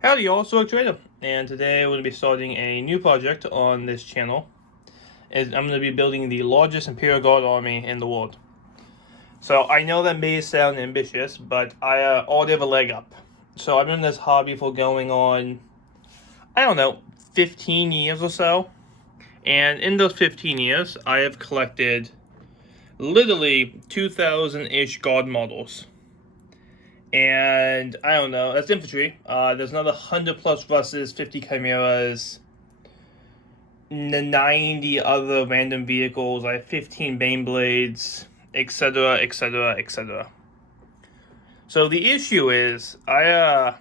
Howdy y'all, Trader, and today we're going to be starting a new project on this channel. I'm going to be building the largest Imperial Guard army in the world. So I know that may sound ambitious, but I already have a leg up. So I've been in this hobby for going on, 15 years or so. And in those 15 years, I have collected literally 2,000-ish guard models. And I don't know, that's infantry. There's another 100 plus Russes, 50 Chimeras, 90 other random vehicles. I have 15 Baneblades, etc., etc., etc. So the issue is, I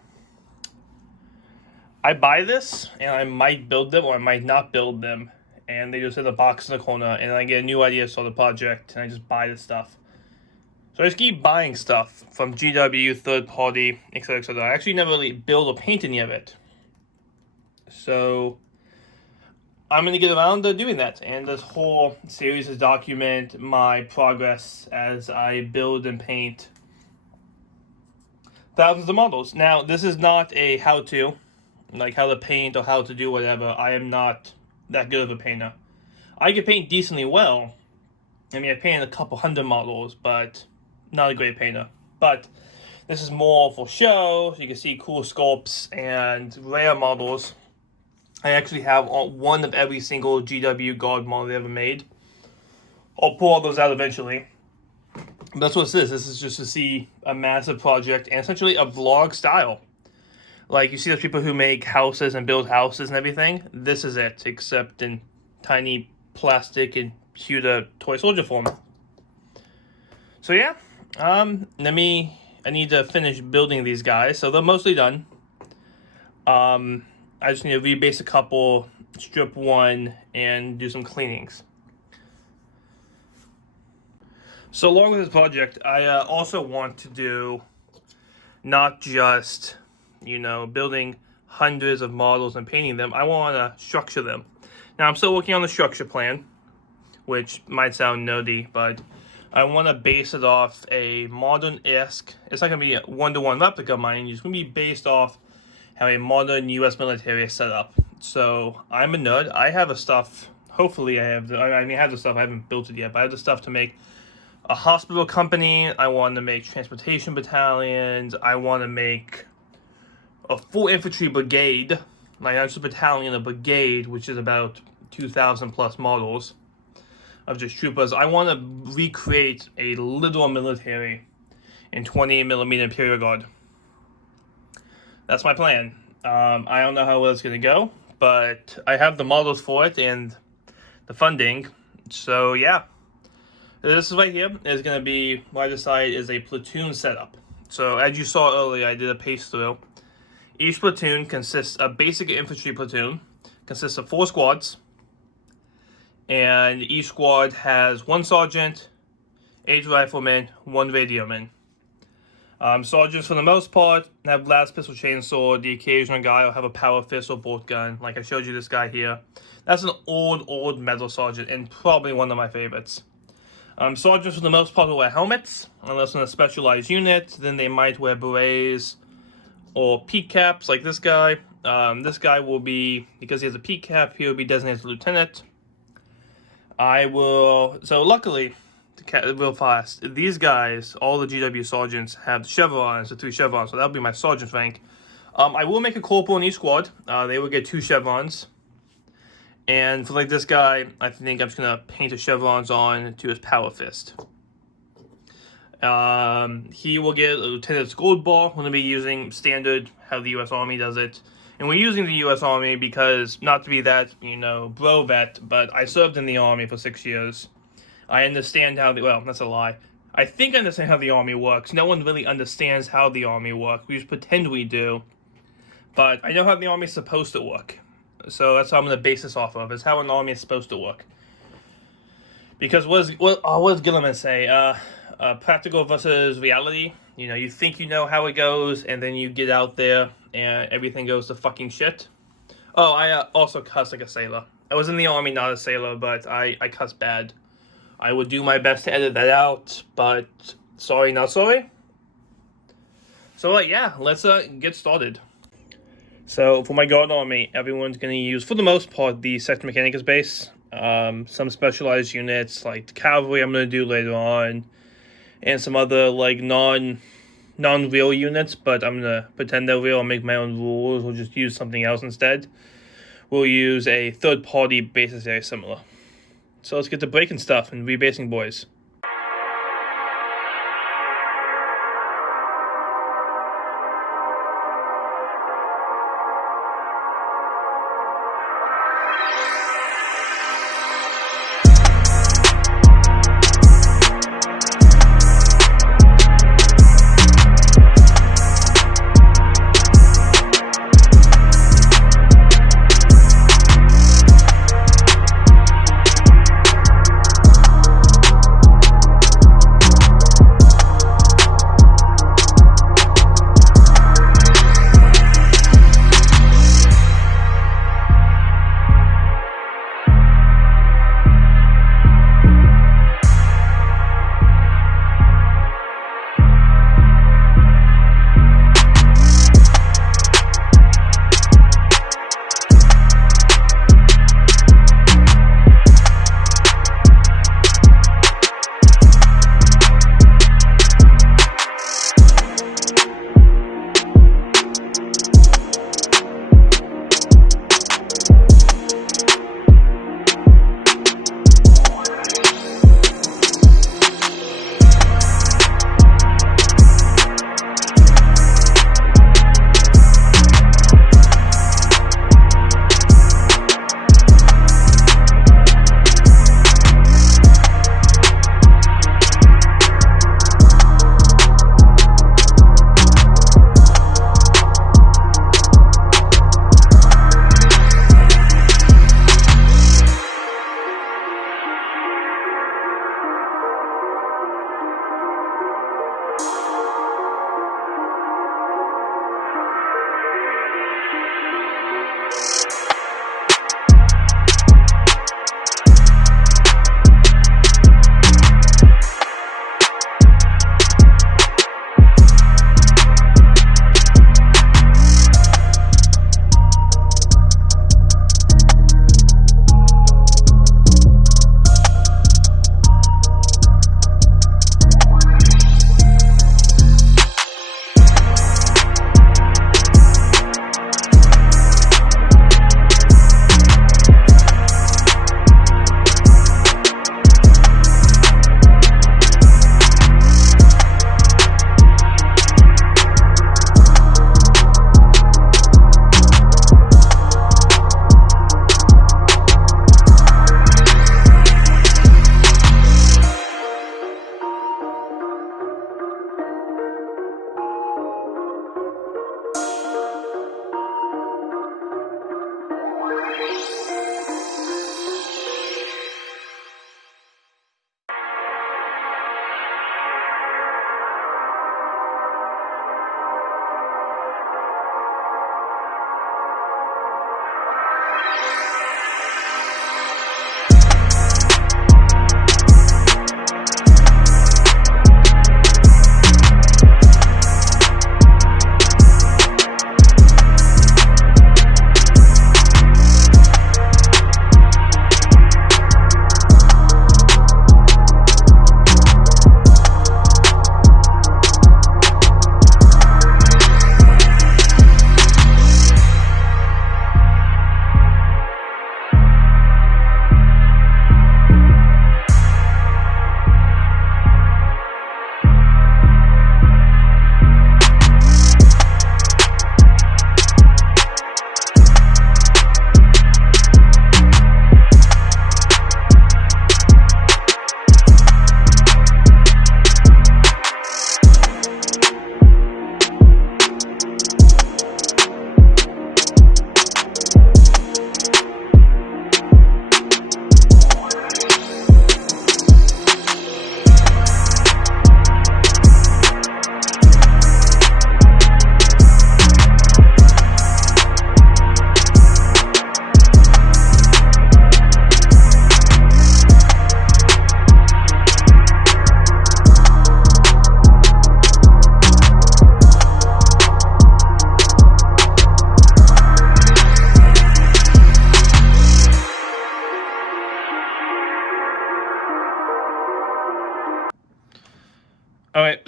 buy this, and I might build them, or I might not build them, and they just hit a box in the corner, and I get a new idea for the project, and I just buy the stuff. So I just keep buying stuff from GW, third party, etc., etc. I actually never really build or paint any of it. So I'm going to get around to doing that. And this whole series is document my progress as I build and paint thousands of models. Now, this is not a how-to, like how to paint or how to do whatever. I am not that good of a painter. I can paint decently well. I mean, I painted a couple hundred models, but not a great painter. But this is more for show, so you can see cool sculpts and rare models. I actually have one of every single GW Guard model they ever made. I'll pull all those out eventually. But that's what this is. This is just to see a massive project and essentially a vlog style. Like, you see those people who make houses and build houses and everything? This is it, except in tiny plastic and cute toy soldier form. So yeah, I need to finish building these guys, so they're mostly done. I just need to rebase a couple, strip one, and do some cleanings. So along with this project, I also want to do not just, building hundreds of models and painting them. I want to structure them. Now, I'm still working on the structure plan, which might sound nerdy, but I want to base it off a modern-esque. It's not going to be a one-to-one replica, mind you. It's going to be based off how a modern U.S. military is set up. So I'm a nerd. I have the stuff. Hopefully, I have the stuff. I haven't built it yet, but I have the stuff to make a hospital company. I want to make transportation battalions. I want to make a full infantry brigade, like not just a battalion, a brigade, which is about 2,000 plus models of just troopers. I want to recreate a literal military in 28mm Imperial Guard. That's my plan. I don't know how well it's going to go, but I have the models for it and the funding. So yeah, this right here is going to be what I decided is a platoon setup. So as you saw earlier, I did a paste through. Each platoon consists of basic infantry platoon, consists of 4 squads, and each squad has 1 sergeant, 8 riflemen, 1 radioman. Sergeants, for the most part, have blast pistol, chainsaw. The occasional guy will have a power fist or bolt gun, like I showed you this guy here. That's an old metal sergeant, and probably one of my favorites. Sergeants, for the most part, will wear helmets, unless in a specialized unit. Then they might wear berets or peak caps, like this guy. This guy will be, because he has a peak cap, he will be designated as a lieutenant. So luckily, real fast, these guys, all the GW sergeants, have the chevrons, the 3 chevrons, so that'll be my sergeant rank. I will make a corporal in each squad. They will get 2 chevrons. And for like this guy, I think I'm just going to paint the chevrons on to his power fist. He will get a lieutenant's gold bar. We're going to be using standard, how the U.S. Army does it. And we're using the U.S. Army because, not to be that, bro vet, but I served in the Army for 6 years. I understand how well, that's a lie. I think I understand how the Army works. No one really understands how the Army works. We just pretend we do. But I know how the Army is supposed to work. So that's how I'm going to base this off of, is how an Army is supposed to work. Because what does Gilliman say? Practical versus reality. You think you know how it goes, and then you get out there, and everything goes to fucking shit. Oh, I also cuss like a sailor. I was in the Army, not a sailor, but I cuss bad. I would do my best to edit that out, but sorry, not sorry. So, yeah, let's get started. So for my guard army, everyone's going to use, for the most part, the Sector Mechanicus base. Some specialized units like the cavalry I'm going to do later on, and some other like non-real units, but I'm going to pretend they're real and make my own rules, or just use something else instead. We'll use a third-party base that's very similar. So let's get to breaking stuff and rebasing, boys.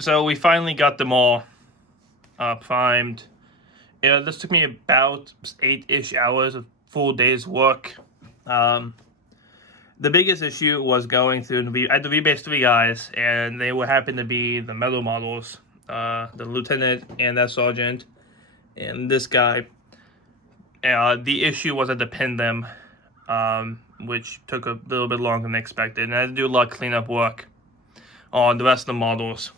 So we finally got them all primed. This took me about 8-ish hours of full day's work. The biggest issue was going through, I had to rebase 3 guys, and they happened to be the metal models, the lieutenant and that sergeant, and this guy. The issue was I had to pin them, which took a little bit longer than expected, and I had to do a lot of cleanup work on the rest of the models.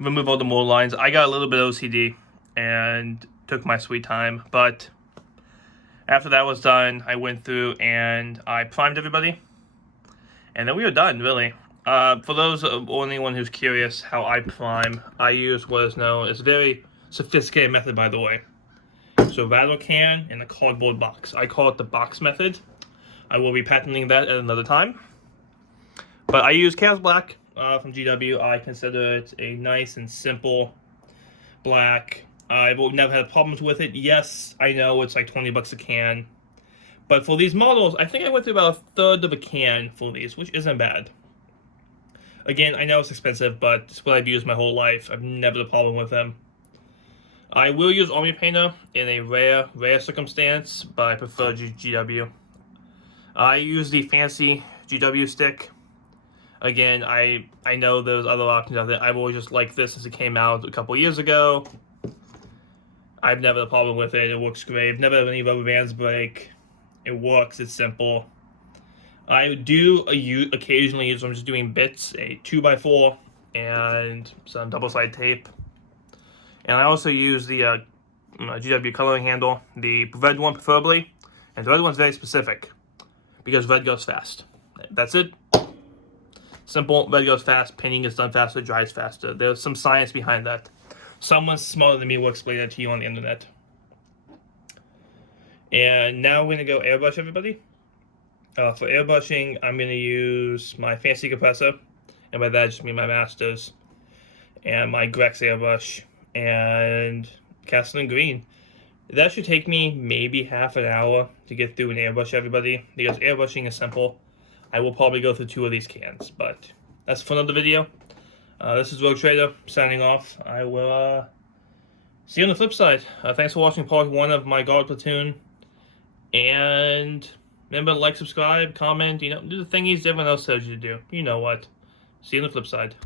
Remove all the mold lines. I got a little bit OCD and took my sweet time, but after that was done, I went through and I primed everybody, and then we were done, really. For those or anyone who's curious how I prime, I use what is known as a very sophisticated method, by the way. So rattle can in a cardboard box. I call it the box method. I will be patenting that at another time. But I use Chaos Black from GW. I consider it a nice and simple black. I've never had problems with it. Yes, I know it's like 20 bucks a can. But for these models, I think I went through about a third of a can for these, which isn't bad. Again, I know it's expensive, but it's what I've used my whole life. I've never had a problem with them. I will use Army Painter in a rare circumstance, but I prefer GW. I use the fancy GW stick. Again, I know there's other options out there. I've always just liked this since it came out a couple years ago. I've never had a problem with it. It works great. I've never had any rubber bands break. It works. It's simple. I do occasionally use, when I'm just doing bits, a 2x4 and some double-sided tape. And I also use the GW coloring handle, the red one preferably. And the red one's very specific because red goes fast. That's it. Simple, red goes fast, painting gets done faster, dries faster. There's some science behind that. Someone smarter than me will explain that to you on the internet. And now we're going to go airbrush everybody. For airbrushing, I'm going to use my fancy compressor. And by that, I just mean my Masters. And my Grex airbrush. And Castle and Green. That should take me maybe half an hour to get through and airbrush everybody. Because airbrushing is simple. I will probably go through 2 of these cans, but that's for another video. This is Rogue Trader signing off. I will see you on the flip side. Thanks for watching part 1 of my Guard Platoon. And remember to like, subscribe, comment, do the thingies everyone else tells you to do. You know what. See you on the flip side.